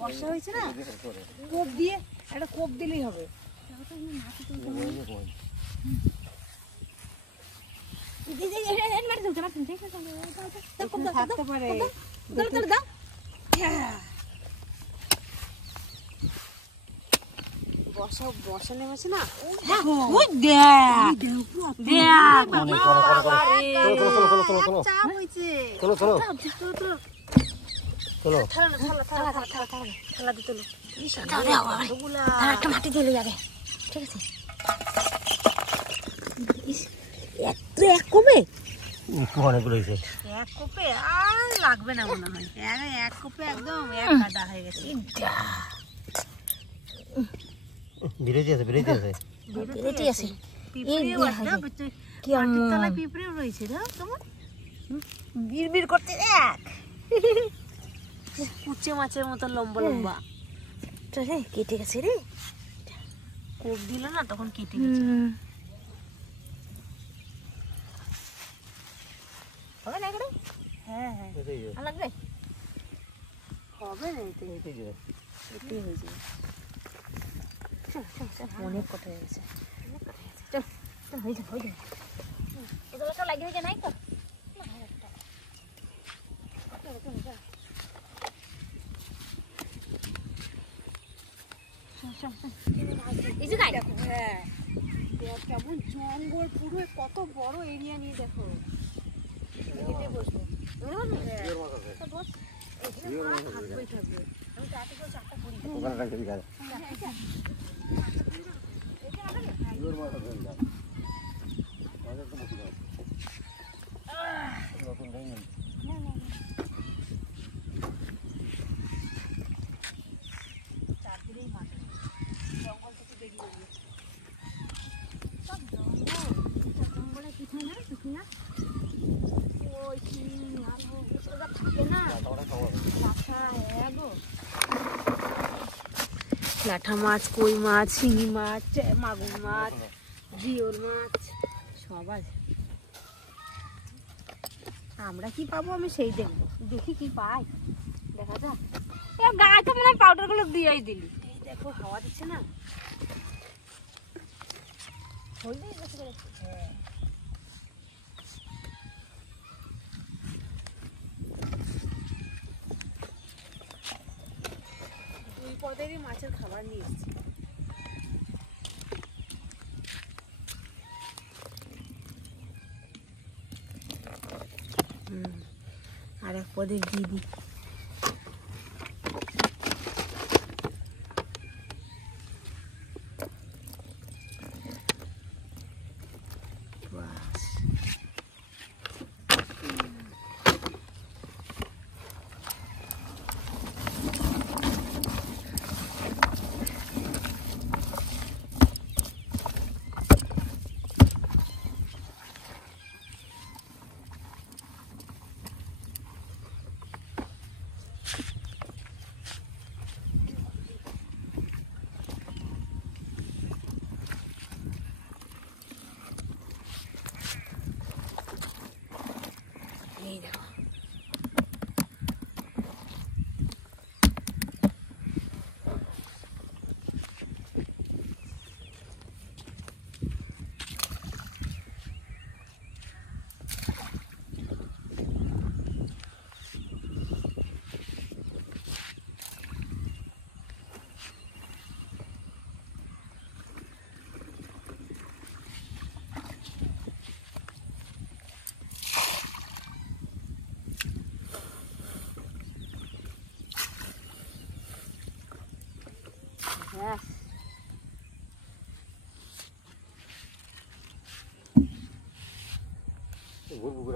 বর্ষা হয়েছে না, কোপ দিয়ে একটা কোপ দিলেই হবে। থাকতে পারে বর্ষা নেমেছে না, মাটি দিলে যাবে। ঠিক আছে, এক কোপে অনেকগুলো হয়েছে, এক কোপে আর লাগবে না মনে হয়, এক কোপে একদম এক কাটা হয়ে গেছে। বিরতি আছে, বিরতি আছে, বিরতি আছে। পিঁপড়েও রয়েছে তোমার, বিড়বিড় করতে এক কুচে মাছের মতো লম্বা লম্বা। রে কেটে গেছে রে, কোপ দিল না তখন কেটে গেছে। হবে না এখানে? হ্যাঁ হ্যাঁ লাগবে, হবে না, এটাই হয়ে যাবে। অনেক কথা হয়ে গেছে, চল চল হয়ে যাবে, হয়ে যাবে। এগুলো সব লাগিয়ে হয়ে যায় নাই তো, কেমন জঙ্গল পুরো, কত বড় এরিয়া নিয়ে দেখো। বসবো চারদিনেই মাছ, জঙ্গল থেকে বেরিয়ে গেছে সব জঙ্গলে কিছু না, কিছু না ওই কি থাকে না লাঠা মাছ, কই মাছ, শিঙি মাছ, মাগুর মাছ, জিওল মাছ সব আছে। আমরা কি পাবো আমি সেই দেখবো, দেখি কি পাই, দেখা যাক। গাছে মনে হয় পাউডার গুলো দিয়েই দিলি, দেখো হাওয়া দিচ্ছে না, হ্যাঁ দুই পদেরই মাছের খাবার নিয়ে এসেছি। আর এক পদের দিদি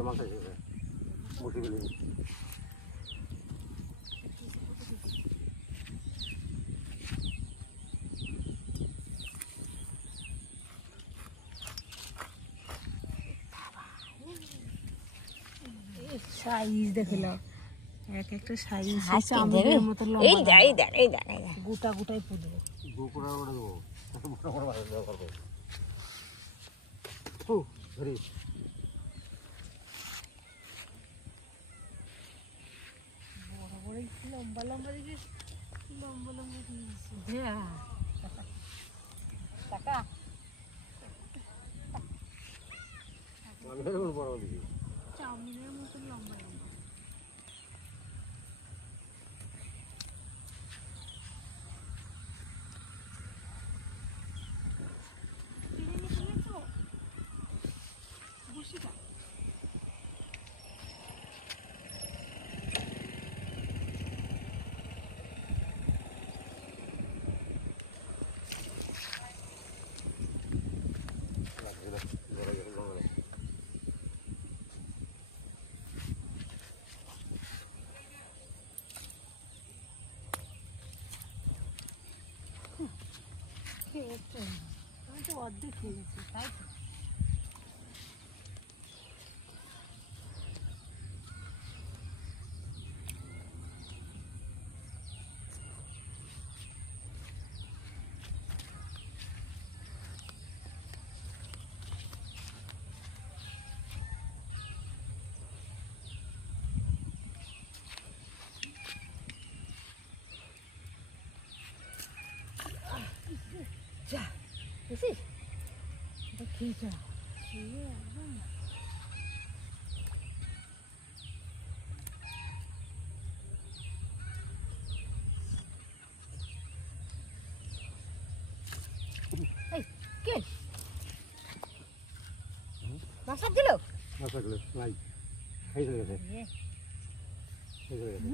মাছ এসেছে বসে গেলে সাইজ দেখলাম এক একটা সাইজ এই যাই দেখ এই দেখ গোটা গোটাই পুড়বে গোপড়া ওটা দেবো মোটা মোটা মাছ ব্যবহার করবো ধরি বড় বড় লম্বা লম্বা দিকে লম্বা লম্বা দিয়েছে টাকা বড় দিকে চাউমিনের মতন লম্বা লম্বা আমি তো অর্ধেক খেয়ে গেছি তাই তো যা বুঝি খেয়ে যা খেয়ে একদম কে মাছ দিল মাছ লাগলো নাই খাই চলে গেছে খাই চলে গেছে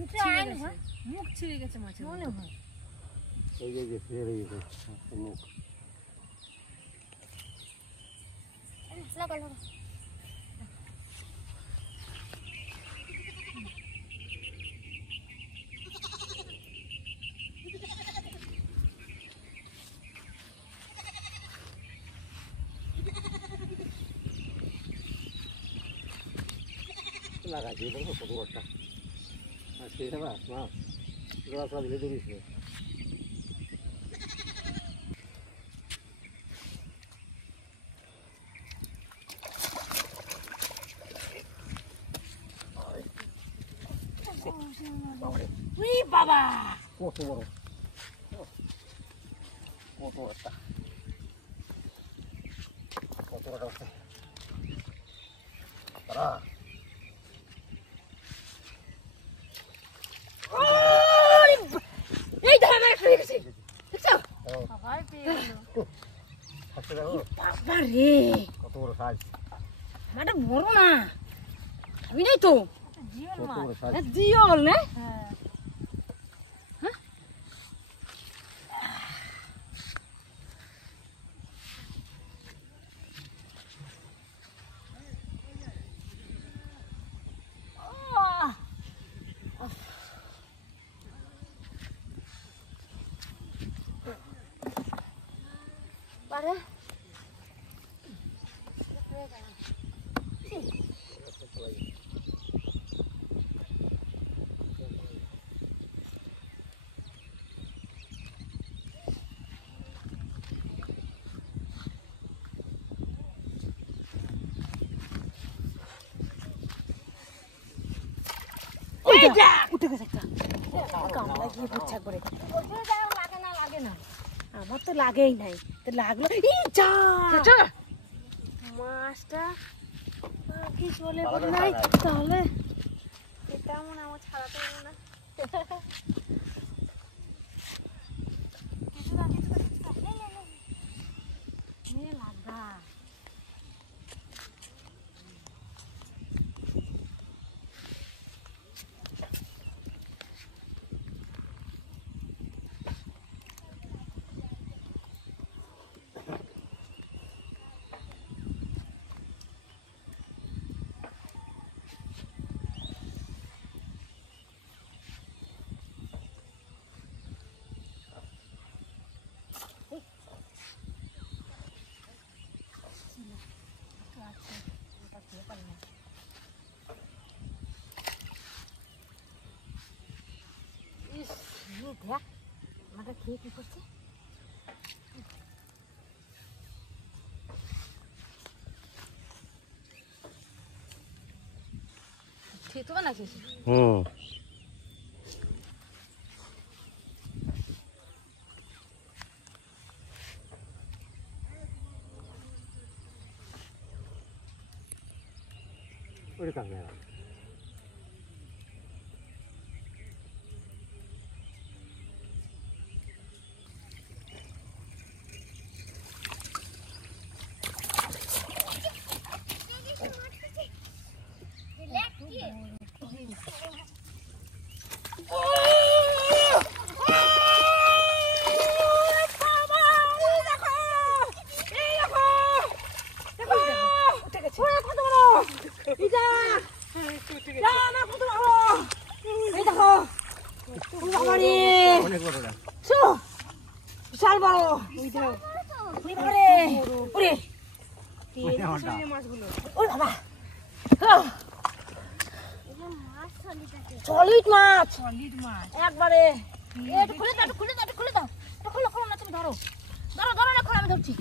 মুখ ছিঁড়ে গেছে মাছের মনে হয় এই যে ফিরে গেছে মুখ লাগা লাগা লাগাইছি দেখো কত বড়টা আর সেই না মাছ জোড়া দিলে ধরিস উই বাবা কত বড় কত বড়টা কত বড় আছে তারা এই ধরে মেরে ফেলে গেছে দেখছো সবাই পেয়ে গেল হাসতে দেখো বাবা রে কত বড় সাইজ মাটা বড় না আমি নাই তো জিওল কত মাছ বড় সাইজ জিওল না হ্যাঁ পারে উঠে গেছে একটা কামড়া গিয়ে বুঝছা করে লাগে না লাগে না আমার তো লাগেই নাই তো লাগলো ই যা মাছটা কি চলে বলে নাই তাহলে এটা মনে আমার ছাড়াতে হবে না কিছু না লাগা দেখ মাটা খেয়ে কি করছে খেতে বানাচ্ছিস হুম ওরে কাছে অনেক বড় না বিশাল বড় ওরে বাবা সলিড মাছ একবারে একটু খুলে দাও খুলে দাও খোলো না তুমি ধরো না খোলো আমি ধরছি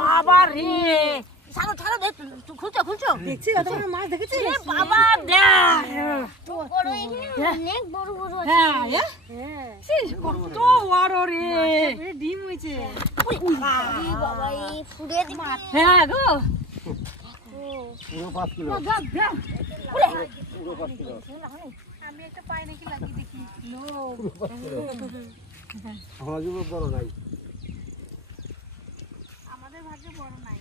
বাবা রে ছাড়ো খুলছো দেখছি তোমার মাছ দেখেছিস বাবা দেখ অনেক বড় বড় হ্যাঁ কত বড় রে ডিম হয়েছে বাবা এই ফুড়ে মাছ হ্যাঁ গো পুরো 5 কিলো পুরো 5 কিলো আমি একটা পাই নাকি লাগিয়ে দেখি আমার জীবন বড় নাই আমাদের ভাগ্যে বড় নাই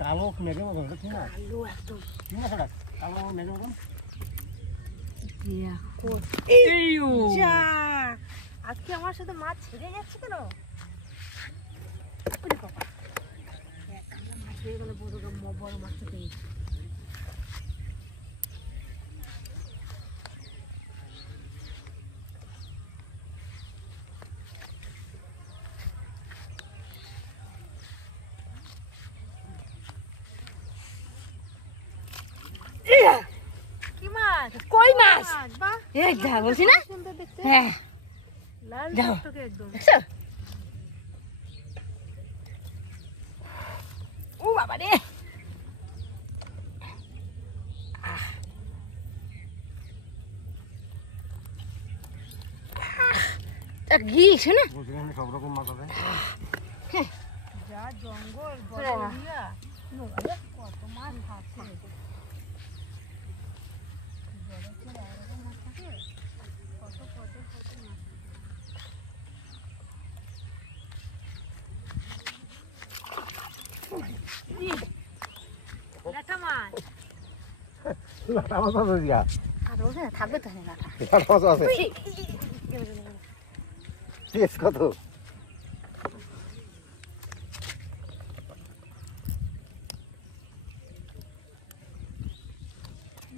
কালো মেঘের মতন ঠিক না ঠিক আছে কালো মেঘের মতন আজকে আমার সাথে মাছ ছেড়ে যাচ্ছে কেন বড় মাছটা পেয়েছি কি মাছ কই মাছ বাহ এই যা বলছি না সুন্দর দেখতে হ্যাঁ লাল যাও। টকটকে একদম দেখছো ও বাবা রে গিয়েছে না সব রকম মাছ আছে যা জঙ্গল বড় এরিয়া কত মাছ আছে ল্যাঠা মাছ লাটা মাছ আছে দিয়া আর ওখানে থাকবে তো না ল্যাঠা লাটা মাছ আছে টেস্ট কত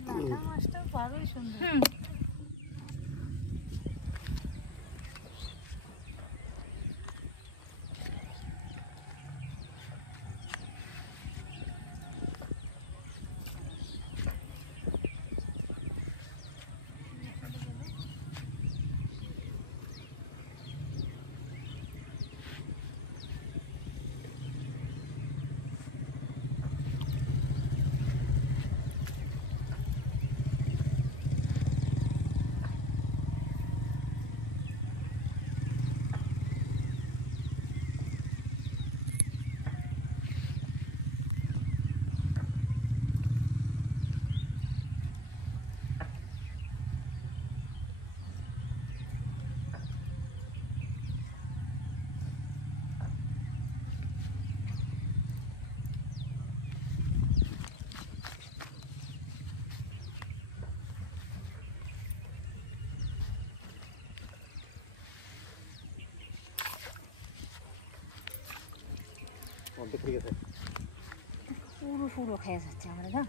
ল্যাঠা মাছটা বড়ই সুন্দর অর্ধেক হয়ে গেছে পুরো পুরো খেয়ে যাচ্ছে আমরা না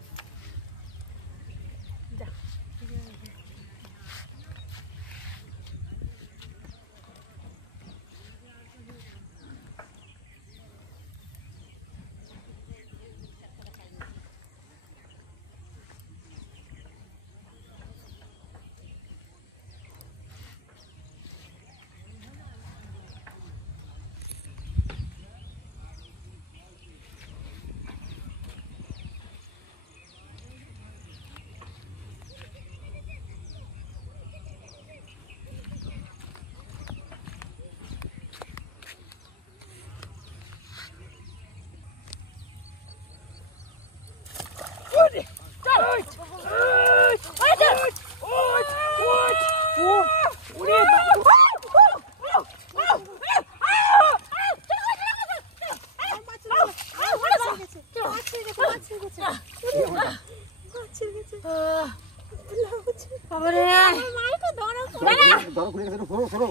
ধরো খুলে গেছে সরো সরো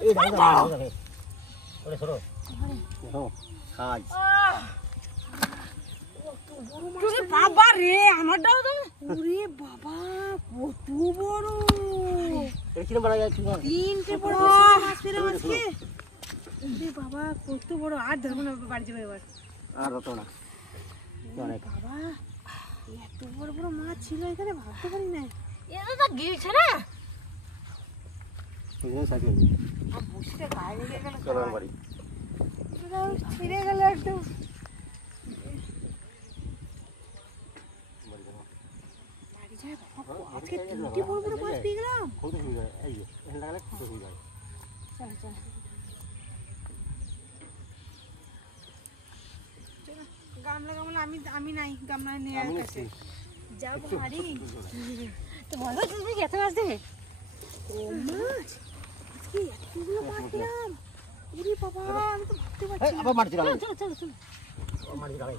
এই ধান ওরে সরো সরো খাই বাবা রে আমারটাও তো ওরে বাবা কত বড় এটা কিরম বড় যায় তিনটে বড় মাছ পেলাম আজকে ওরে বাবা কত বড় আর ধরবো না বাড়ি যাবো এবার আর হতো না অনেক বাবা এত বড় বড় মাছ ছিল এখানে ভাবতে পারি না এটা তো গিলছে না বুঝলে সাইকেল আর বসিটা গায়ে লেগে গেল চলো বাড়ি ছিঁড়ে গেল একদম বাড়ি যায় বাবা আজকে তিনটে বড় বড় মাছ পেয়ে গেলাম কত হয়ে যায় এই যে এখানে লাগালে কত হয়ে যায় চল চল গামলা গামলা আমি নাই গামলা নিয়ে আমি কাছে নিচ্ছি যাবো বাড়ি তো বলো তুমি এত মাছ দেবে ও মাছ আজকে এতগুলো মাছ পেলাম ওরে বাবা আমি তো ভাবতে পারছি না আবার মারছি গালে চলো চলো চলো মারছি গালে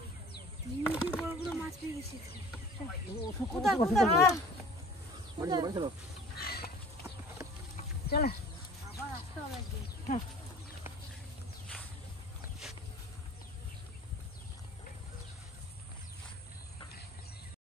তিনটে বড় বড় মাছ পেয়ে গেছি কোথায় কোথায় মারছি চলো চলো আবার আসতে হবে একদিন